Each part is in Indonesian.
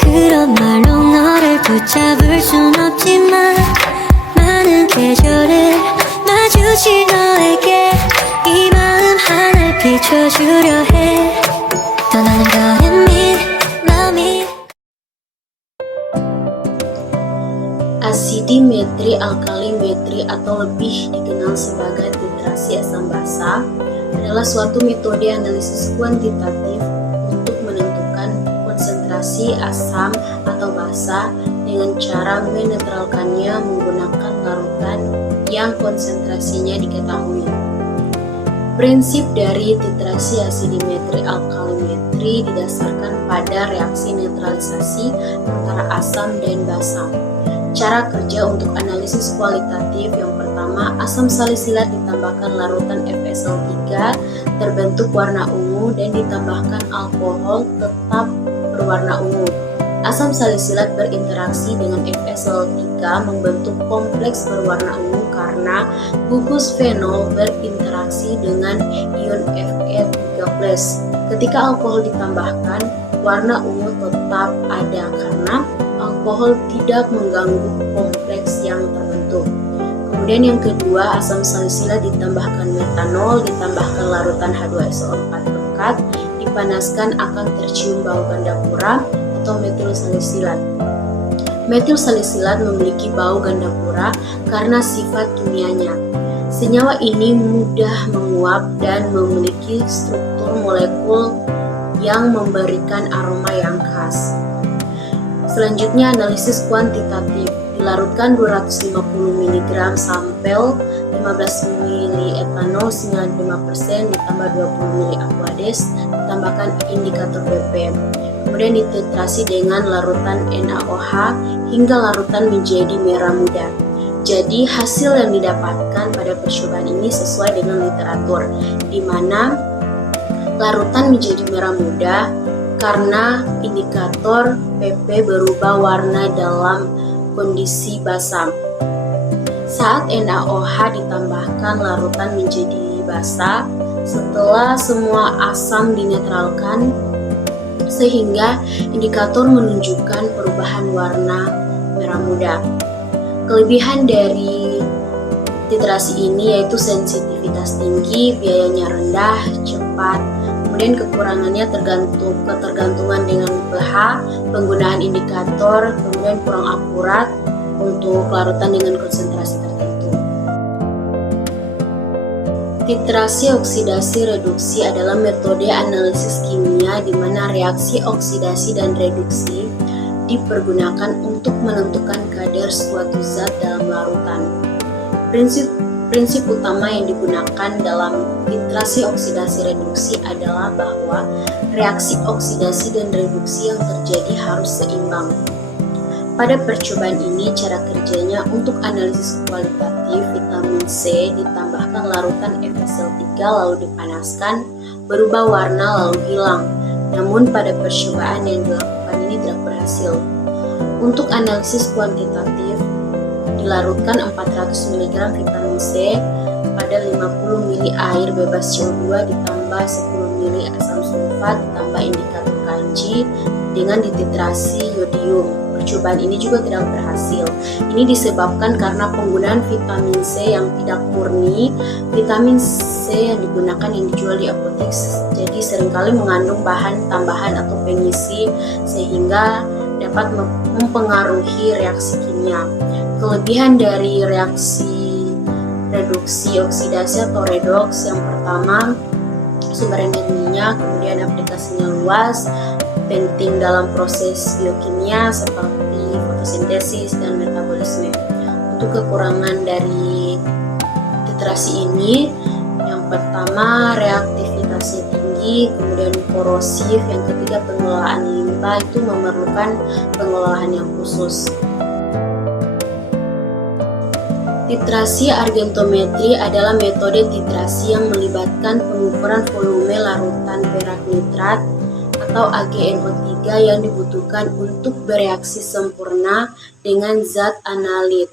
그런 말로 너를 붙잡을 순 없지만 많은 계절을 마주친 너에게 이 마음 하나 비춰주려 해 떠나는 거는 마음이 Asidimetri alkalimetri atau lebih dikenal sebagai titrasi asam basa adalah suatu metode analisis kuantitatif untuk menentukan konsentrasi asam atau basa dengan cara menetralkannya menggunakan larutan yang konsentrasinya diketahui. Prinsip dari titrasi asidimetri alkalimetri didasarkan pada reaksi netralisasi antara asam dan basa. Cara kerja untuk analisis kualitatif yang pertama, asam salisilat ditambahkan larutan FeSO3 terbentuk warna ungu dan ditambahkan alkohol tetap berwarna ungu. Asam salisilat berinteraksi dengan FeSO3 membentuk kompleks berwarna ungu karena gugus fenol berinteraksi dengan ion Fe3+. Ketika alkohol ditambahkan, warna ungu tetap ada karena alkohol tidak mengganggu kompleks yang terbentuk. Kemudian yang kedua, asam salisilat ditambahkan metanol, ditambahkan larutan H2SO4 pekat, dipanaskan akan tercium bau ganda pura atau metil salisilat. Metil salisilat memiliki bau ganda pura karena sifat kimianya. Senyawa ini mudah menguap dan memiliki struktur molekul yang memberikan aroma yang khas. Selanjutnya analisis kuantitatif, dilarutkan 250 mg sampel 15 ml etanol 95% ditambah 20 ml aquades, ditambahkan indikator ppm. Kemudian dititrasi dengan larutan NaOH hingga larutan menjadi merah muda. Jadi hasil yang didapatkan pada percobaan ini sesuai dengan literatur, di mana larutan menjadi merah muda karena indikator PP berubah warna dalam kondisi basam. Saat NaOH ditambahkan larutan menjadi basa setelah semua asam dinetralkan sehingga indikator menunjukkan perubahan warna merah muda. Kelebihan dari titrasi ini yaitu sensitivitas tinggi, biayanya rendah, cepat. Kemudian kekurangannya ketergantungan dengan pH, penggunaan indikator, kemudian kurang akurat untuk larutan dengan konsentrasi tertentu. Titrasi oksidasi reduksi adalah metode analisis kimia di mana reaksi oksidasi dan reduksi dipergunakan untuk menentukan kadar suatu zat dalam larutan. Prinsip utama yang digunakan dalam titrasi oksidasi reduksi adalah bahwa reaksi oksidasi dan reduksi yang terjadi harus seimbang. Pada percobaan ini, cara kerjanya untuk analisis kualitatif vitamin C ditambahkan larutan FeSO3 lalu dipanaskan, berubah warna lalu hilang. Namun pada percobaan yang dilakukan ini tidak berhasil. Untuk analisis kuantitatif, dilarutkan 400 mg vitamin C pada 50 ml air bebas CO2 ditambah 10 ml asam sulfat ditambah indikator Kanji dengan dititrasi yodium. Percobaan ini juga tidak berhasil. Ini disebabkan karena penggunaan vitamin C yang tidak murni. Vitamin C yang digunakan yang dijual di apotek jadi seringkali mengandung bahan tambahan atau pengisi sehingga dapat mempengaruhi reaksi kimia. Kelebihan dari reaksi reduksi oksidasi atau redoks yang pertama, sumber energinya, kemudian aplikasinya luas, penting dalam proses biokimia seperti fotosintesis dan metabolisme. Untuk kekurangan dari titrasi ini, yang pertama reaktivitasnya tinggi, kemudian korosif, yang ketiga pengelolaan limpa itu memerlukan pengelolaan yang khusus. Titrasi argentometri adalah metode titrasi yang melibatkan pengukuran volume larutan perak nitrat atau AgNO3 yang dibutuhkan untuk bereaksi sempurna dengan zat analit.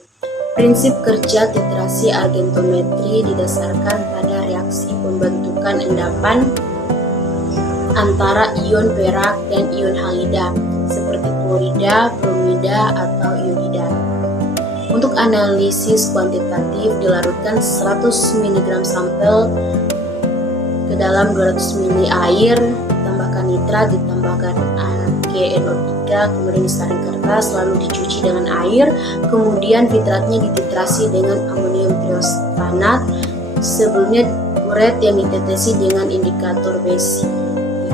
Prinsip kerja titrasi argentometri didasarkan pada reaksi pembentukan endapan antara ion perak dan ion halida seperti klorida, bromida, atau iodida. Untuk analisis kuantitatif dilarutkan 100 mg sampel ke dalam 200 ml air, ditambahkan nitrat, ditambahkan KNO3, kemudian disaring kertas, lalu dicuci dengan air, kemudian nitratnya dititrasi dengan amonium triosanat, sebelumnya uret yang ditetesi dengan indikator besi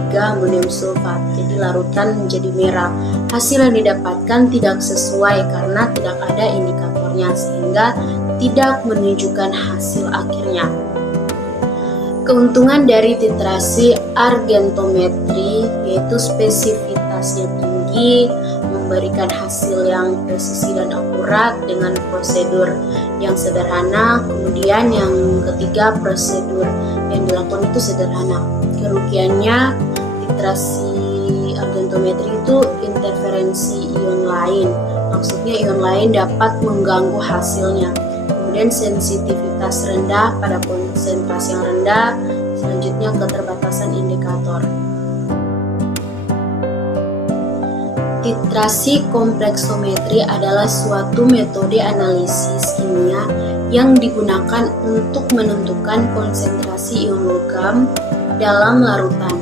3 amonium sulfat, jadi larutan menjadi merah. Hasil yang didapatkan tidak sesuai karena tidak ada indikatornya sehingga tidak menunjukkan hasil akhirnya. Keuntungan dari titrasi argentometri yaitu spesifitasnya tinggi, memberikan hasil yang presisi dan akurat dengan prosedur yang sederhana. Kemudian yang ketiga, prosedur yang dilakukan itu sederhana. Kerugiannya, titrasi argentometri itu interferensi ion lain, maksudnya ion lain dapat mengganggu hasilnya. Kemudian sensitivitas rendah pada konsentrasi yang rendah, selanjutnya keterbatasan indikator. Titrasi kompleksometri adalah suatu metode analisis kimia yang digunakan untuk menentukan konsentrasi ion logam dalam larutan.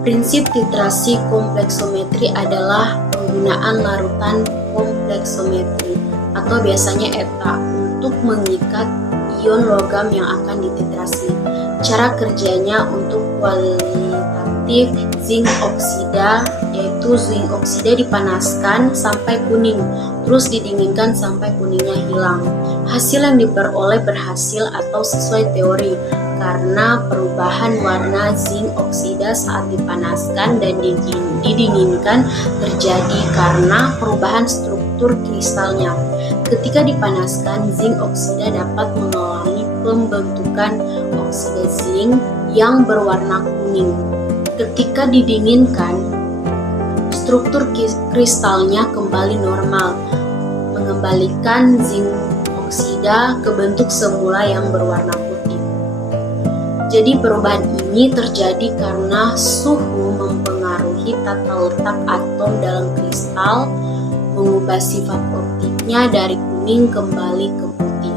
Prinsip titrasi kompleksometri adalah penggunaan larutan kompleksometri atau biasanya ETA untuk mengikat ion logam yang akan dititrasi. Cara kerjanya untuk kualitatif zinc oksida, yaitu zinc oksida dipanaskan sampai kuning, terus didinginkan sampai kuningnya hilang. Hasil yang diperoleh berhasil atau sesuai teori karena perubahan warna zinc oksida saat dipanaskan dan didinginkan terjadi karena perubahan struktur kristalnya. Ketika dipanaskan, zinc oksida dapat mengalami pembentukan oksida zinc yang berwarna kuning. Ketika didinginkan, struktur kristalnya kembali normal, mengembalikan zinc oksida ke bentuk semula yang berwarna putih. Jadi perubahan ini terjadi karena suhu mempengaruhi tata letak atom dalam kristal, mengubah sifat optiknya dari kuning kembali ke putih.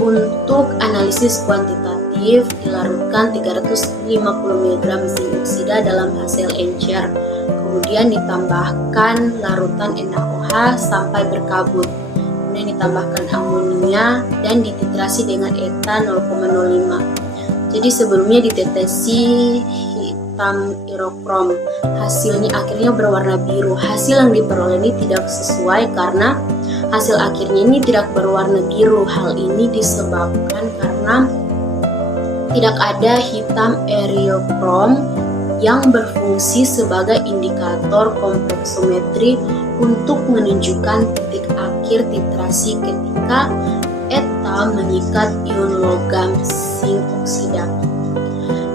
Untuk analisis kuantitatif dilarutkan 350 mg zinc oksida dalam hasil encer, kemudian ditambahkan larutan NaOH sampai berkabut, kemudian ditambahkan amonia dan dititrasi dengan ETA 0,05. Jadi sebelumnya ditetesi hitam irokrom, hasilnya akhirnya berwarna biru. Hasil yang diperoleh ini tidak sesuai karena hasil akhirnya ini tidak berwarna biru. Hal ini disebabkan karena tidak ada hitam eriokrom yang berfungsi sebagai indikator kompleksometri untuk menunjukkan titik akhir titrasi ketika ETA mengikat ion logam zinc oksida.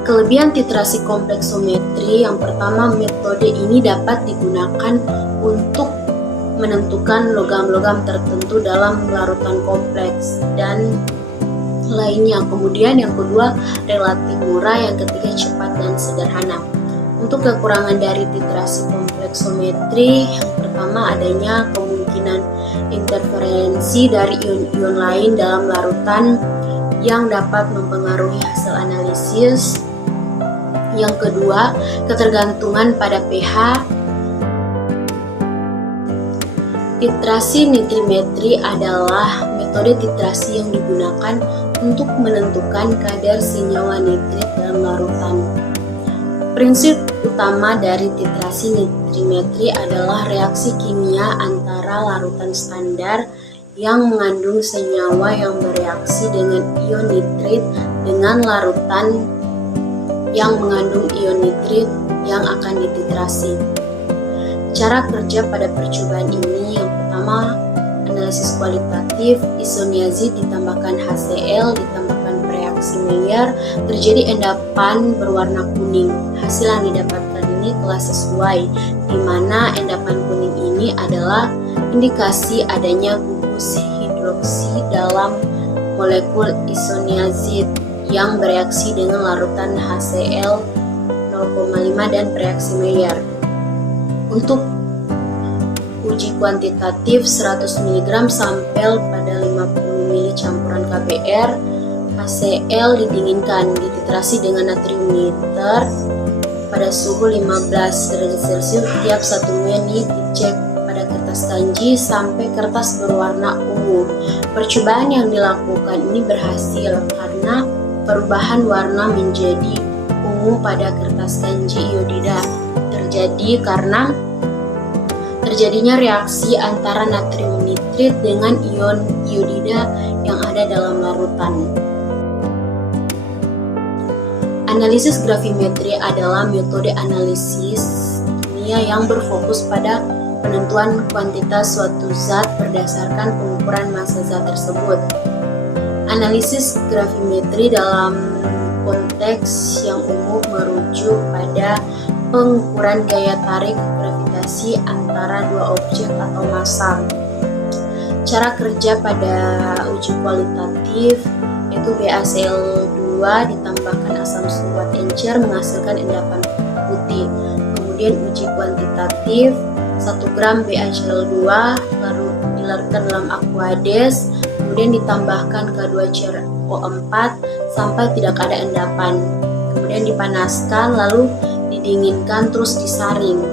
Kelebihan titrasi kompleksometri yang pertama, metode ini dapat digunakan untuk menentukan logam-logam tertentu dalam larutan kompleks dan lainnya. Kemudian yang kedua, relatif murah. Yang ketiga, cepat dan sederhana. Untuk kekurangan dari titrasi kompleksometri, yang pertama adanya kemungkinan interferensi dari ion-ion lain dalam larutan yang dapat mempengaruhi hasil analisis. Yang kedua, ketergantungan pada pH. Titrasi nitrimetri adalah metode titrasi yang digunakan untuk menentukan kadar senyawa nitrit dalam larutan. Prinsip utama dari titrasi nitrimetri adalah reaksi kimia antara larutan standar yang mengandung senyawa yang bereaksi dengan ion nitrit dengan larutan yang mengandung ion nitrit yang akan dititrasi. Cara kerja pada percobaan ini, yang pertama, analisis kualitatif, isoniazid ditambahkan HCl, ditambahkan reaksi Maillard, terjadi endapan berwarna kuning. Hasil yang didapatkan ini telah sesuai, di mana endapan kuning ini adalah indikasi adanya gugus hidroksi dalam molekul isoniazid yang bereaksi dengan larutan HCl 0,5 dan reaksi Maillard. Untuk uji kuantitatif 100 mg sampel pada 50 ml campuran KBR, HCl didinginkan, dititrasi dengan natrium niter pada suhu 15 derajat Celcius tiap 1 menit, dicek pada kertas kanji sampai kertas berwarna ungu. Percobaan yang dilakukan ini berhasil karena perubahan warna menjadi ungu pada kertas kanji iodida terjadi karena terjadinya reaksi antara natrium nitrit dengan ion iodida yang ada dalam larutan. Analisis gravimetri adalah metode analisis kimia yang berfokus pada penentuan kuantitas suatu zat berdasarkan pengukuran massa zat tersebut. Analisis gravimetri dalam konteks yang umum merujuk pada pengukuran gaya tarik gravitasi antara dua objek atau massa. Cara kerja pada uji kualitatif yaitu BaCl2 ditambahkan asam sulfat encer menghasilkan endapan putih. Kemudian uji kuantitatif 1 gram BaCl2 dilarutkan dalam aquades, kemudian ditambahkan K2CrO4 sampai tidak ada endapan. Kemudian dipanaskan lalu didinginkan terus disaring.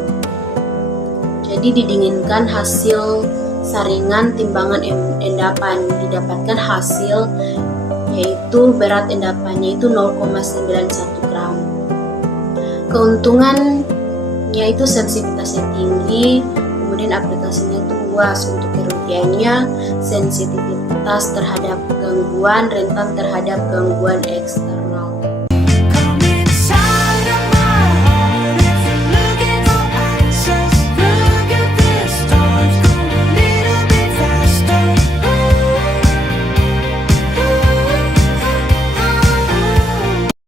Jadi didinginkan hasil saringan timbangan endapan, didapatkan hasil yaitu berat endapannya itu 0,91 gram. Keuntungannya itu sensitivitasnya tinggi, kemudian aplikasinya itu luas. Untuk kerugiannya sensitivitas terhadap gangguan, rentan terhadap gangguan ekstra.